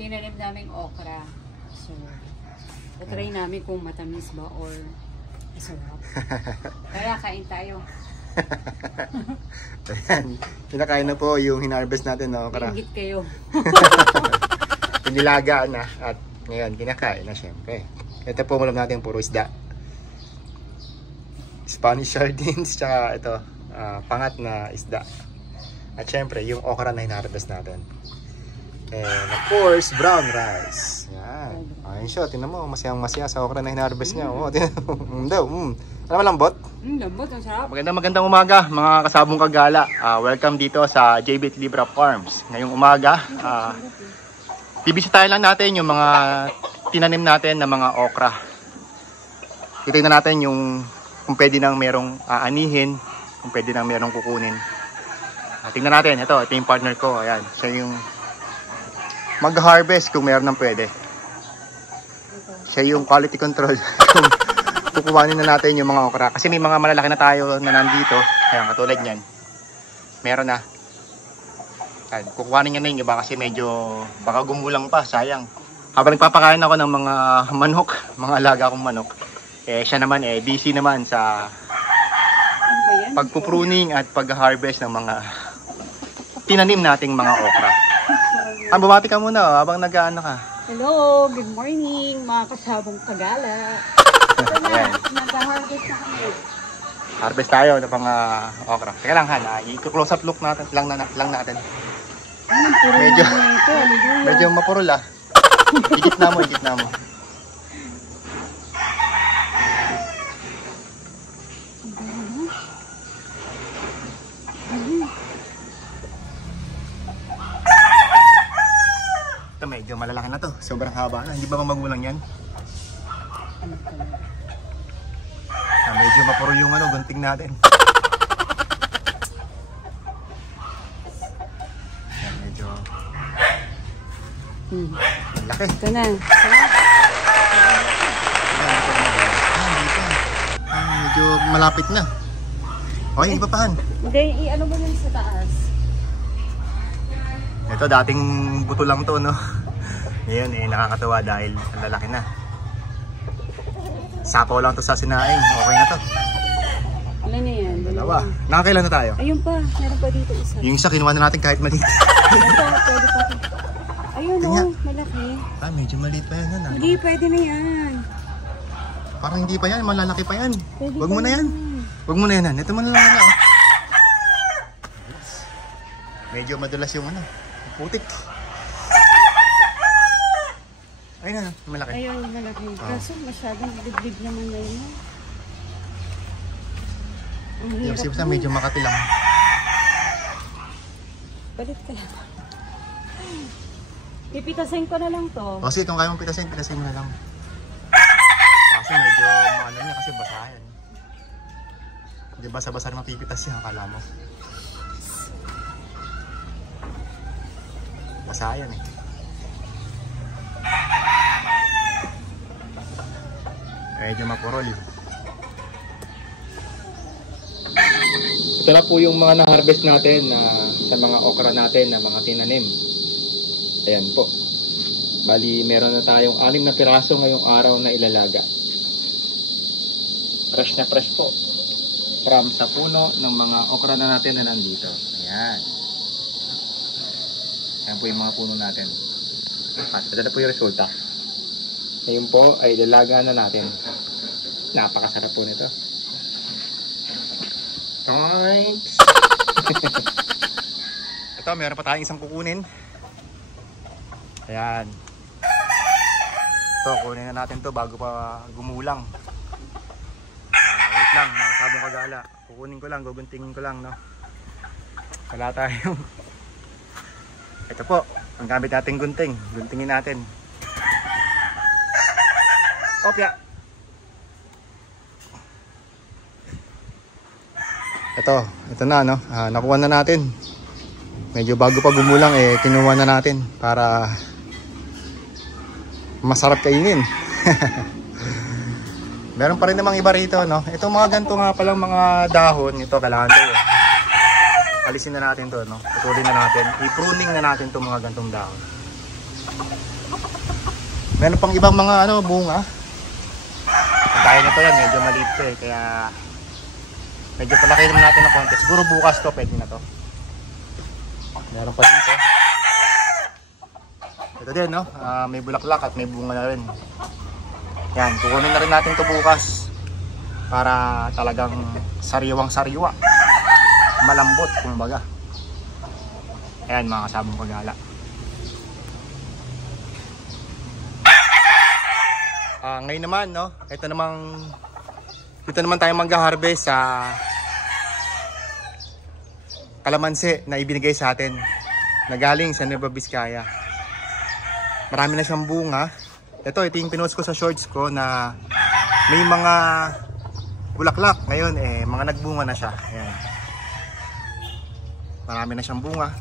tinanim naming okra. So, try namin kung matamis ba or masarap. Kaya kain tayo. Ayan, kinakain na po yung hinarvest natin na okra. Ingit kayo. Pinilaga na at ngayon kinakain na syempre. Ito po ulam natin puro isda. Spanish sardines tsaka ito pangat na isda. At syempre yung okra na hinarvest natin. And of course, brown rice. Yan. Ayun siya, tingnan mo, masayang-masaya sa okra na hinarvest niya. Oh, tingnan mo. Alam mo lambot? Lambot, ang sarap. Magandang umaga mga kasabong kagala. Welcome dito sa JBit Libra Farms. Ngayong umaga, bibisitahin lang natin yung mga tinanim natin na mga okra. Titingnan natin yung kung pwede nang merong aanihin, kung pwede nang merong kukunin. Tingnan natin, ito yung partner ko. Ayan, siya yung mag-harvest kung meron nang pwede. Siya yung quality control. Kukuhanin na natin yung mga okra. Kasi may mga malalaki na tayo na nandito. Ayan, katulad nyan. Meron na. Ayan, kukuhanin niya na yung iba kasi medyo baka gumulang pa, sayang. Habang nagpapakain ako ng mga manok, mga alaga akong manok, siya naman busy naman sa pagpupruning at pag-harvest ng mga tinanim nating mga okra. Bumati ka muna habang nag-aano ka. Hello, good morning mga kasabong kagala. Nag-harvest na kami. Harvest tayo ng mga okra. Teka lang Han, i-close up look natin lang natin. Medyo mapurol ah. Ikit na mo. Ito medyo malalaki na to. Sobrang haba na. Hindi ba magulang yan? Medyo mapuro yung gunting natin. Yan, medyo malaki. Ito na. Medyo malapit na. Okay, iba pa Han. Hindi, i-ano mo yun sa taas? Ito dating buto lang to, no? Ngayon nakakatawa dahil ang lalaki na. Sapaw lang to sa sinaing. Okay na to. Ilan na yan? Dalawa. Nakakailan na tayo? Ayun pa. Meron pa dito isa. Yung isa kinuha na natin kahit maliit. Pwede pa. Ayun o, malaki. Medyo maliit pa yan. Hindi, pwede na yan. Parang hindi pa yan. Malalaki pa yan. Pwede Wag mo na yan. Wag mo na yan. Ito mo na lang na. Medyo madulas yung putik. Ayun na, malaki. Ayun, malaki. Kaso masyadong big naman na yun. Ang hirap Yung medyo makati lang. Balit ka lang. Pipitasin ko na lang to. O sige, kung kaya mong pitasin mo na lang. Kasi medyo niya kasi basa yan. Hindi basa-basa naman pipitas yan, akala mo. Basa yan medyo mapurol. Ito na po yung mga na-harvest natin sa mga okra natin na mga tinanim. Ayan po. Bali, meron na tayong 6 na piraso ngayong araw na ilalaga. Fresh na fresh po. From sa puno ng mga okra na natin na nandito. Ayan. Ayan po yung mga puno natin. At ito na po yung resulta. Ngayon po ay ilalaga na natin. Napakasarap po nito. Thanks! Ito, meron pa tayong isang kukunin. Ayan. Ito, kunin na natin to bago pa gumulang. Wait lang, sabong kagala. Kukunin ko lang, guguntingin ko lang, no? Wala tayong. Ito po, ang gamit nating gunting. Guntingin natin. Opya. Ito na, no? Nakuha na natin. Medyo bago pa gumulang, kinuha na natin para masarap kainin. Meron pa rin namang iba rito, no? Itong mga ganito nga palang mga dahon, ito kailangan to. Alisin na natin to, no? Putulin na natin. I-pruning na natin itong mga gantong dahon. Meron pang ibang mga ano, bunga. Kaya nito yan, medyo maliit to eh. Kaya medyo palaki naman natin ng konti. Siguro bukas to, pwede na to. Meron pa dito. Ito din, no? May bulaklak at may bunga na rin. Yan, kukunin na rin natin to bukas. Para talagang sariwang sariwa. Malambot, kumbaga. Ayan, mga kasabong pagala. Ngayon naman, no? Dito naman tayo mag-harvest sa kalamansi na ibinigay sa atin na galing sa Nueva Vizcaya. Marami na siyang bunga. Ito yung pinost ko sa shorts ko na may mga bulaklak. Ngayon, mga nagbunga na siya. Ayan. Marami na siyang bunga.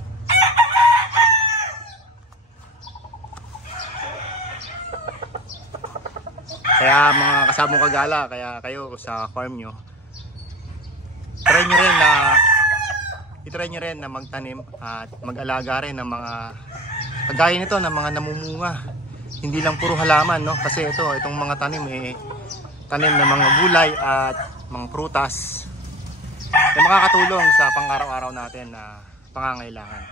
Kaya mga kasabong kagala, kaya kayo sa farm nyo, itry nyo rin na magtanim at mag-alaga rin ng mga kagaya nito, ng mga namumunga. Hindi lang puro halaman, no? Kasi itong mga tanim tanim ng mga gulay at mga prutas na makakatulong sa pang-araw-araw natin na pangangailangan.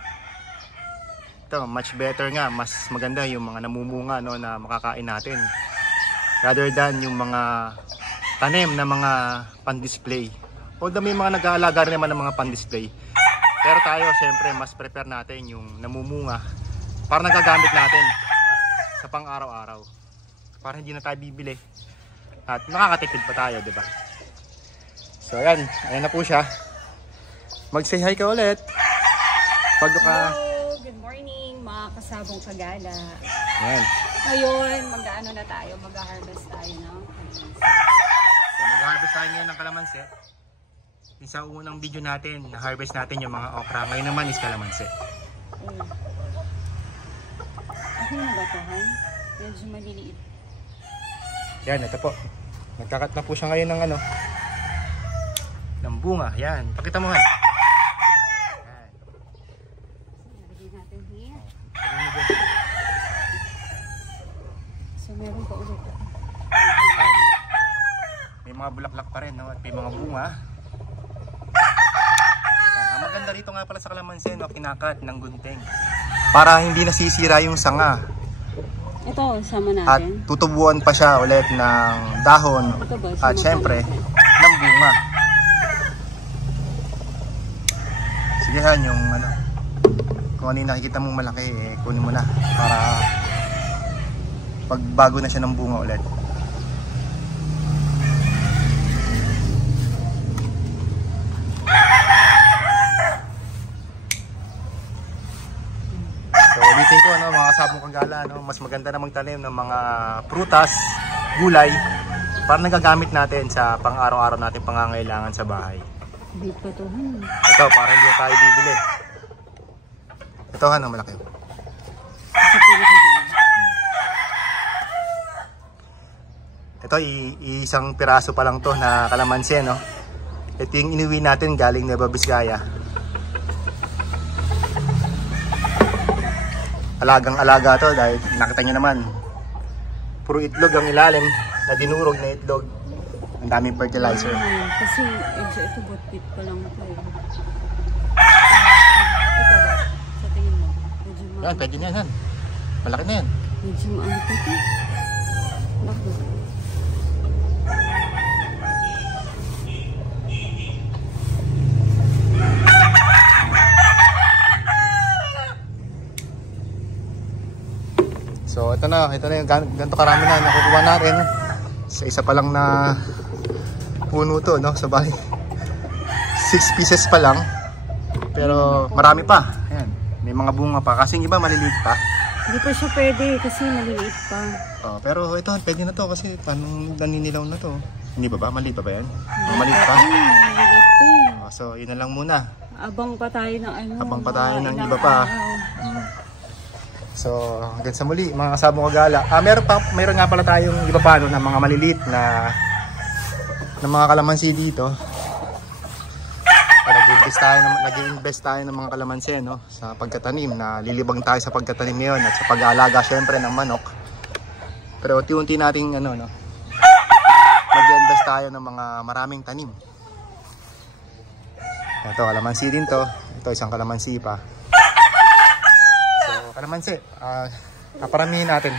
Ito, much better nga, mas maganda yung mga namumunga, no, na makakain natin rather than yung mga tanim na mga pan-display. Although may mga nag-aalaga rin naman ng mga pan-display, pero tayo syempre mas prepare natin yung namumunga para nagagamit natin sa pang-araw-araw, para hindi na tayo bibili at nakakatipid pa tayo, di ba? So ayan na po siya. Mag-say hi ka ulit pag Hello, good morning mga kasabong kagala. Ayan. Ngayon, mag-ano na tayo, mag-harvest tayo, no? So, mag-harvest tayo ngayon ng kalamansi. Yung sa unang video natin, na-harvest natin yung mga okra. Ngayon naman is kalamansi. Ano na ba ito, Han? Medyo maliliit. Yan, ito po. Nagkakat na po siya ngayon ng ng bunga. Yan, pakita mo, Han. Yan. Nalagay natin here. Yan. So, meron pa ulit. May mga bulaklak pa rin, no? At may mga bunga. Yan. Ang maganda rito nga pala sa kalamansi, no? Kinakat ng gunting para hindi nasisira yung sanga. Ito, sama natin. At tutubuan pa siya ulit ng dahon. At syempre, ng bunga. Sige, Han, yung kung ano yung nakikita mong malaki, kunin mo na para pagbago na siya ng bunga ulit. So ulitin ko, mga kasabong kagala, mas maganda na magtanim ng mga prutas, gulay para nagagamit natin sa pang-araw-araw natin pangangailangan sa bahay. Bait pa ito, Han. Ito, para hindi tayo bibili. Ito, Han, malaki. Sa pila sa din. Ito, isang piraso pa lang to na kalamansi, no? Ito yung inuwi natin galing Nueva Vizcaya. Alagang-alaga to dahil nakita nyo naman. Puro itlog ang ilalim na dinurog na itlog. Ang daming fertilizer. Kasi ito botpit pa lang ito eh. Ito ba? Sa tingin mo? Medyo Yan, pwede na yan, Han. Malaki na yan. medyo maano pa ito. Naku. So ito na yung ganito karami na nakukuha natin sa isa pa lang na puno to, no? So bali 6 pieces pa lang, pero marami pa. Ayan, may mga bunga pa kasi yung iba maliliit pa. Hindi pa siya pwede kasi maliliit pa. Pero ito pwede na to kasi panong naninilaw na to. Hindi ba maliit pa ba yan? Maliit pa? Maliliit pa eh. So yun na lang muna. Abang pa tayo ng ano. Abang pa tayo ng ilang iba pa. araw. So, hanggang sa muli mga kasabong kagala. Mayroon nga pala tayong iba pa ng mga maliliit na mga kalamansi dito. Nag-invest tayo ng mga kalamansi, no, sa pagtatanim, na lilibang tayo sa pagtatanim ngayon at sa pag-aalaga syempre ng manok. Pero unti-unti nating ano, no, mag-invest tayo ng mga maraming tanim. Ito, kalamansi din to. Ito, isang kalamansi pa. So, kalamansi, paparamihin natin.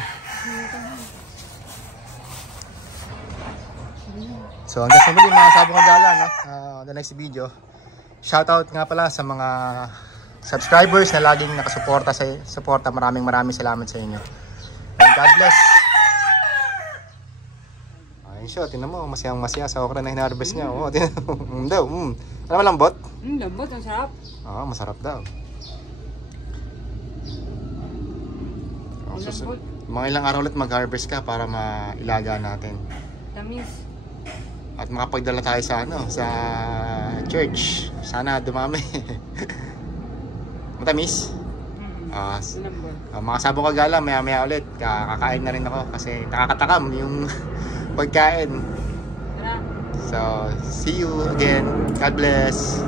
So, hanggang sa muli mga sabong kagala, no? The next video. Shoutout nga pala sa mga subscribers na laging nakasuporta sa suporta. Maraming salamat sa inyo. And God bless. Ayun siya, tinan mo, masayang-masaya sa okra na hinarvest niya. Oh, tinan mo, daw. Alam mo lambot? Lambot, ang sarap. Oo, masarap daw. Mga ilang araw ulit mag-harvest ka para mailaga natin. Tamis. At makapagdala tayo sa sa church. Sana dumami. Matamis? Mga sabong kagala, maya ulit. Kakain na rin ako kasi nakakatakam yung pagkain. So, see you again. God bless.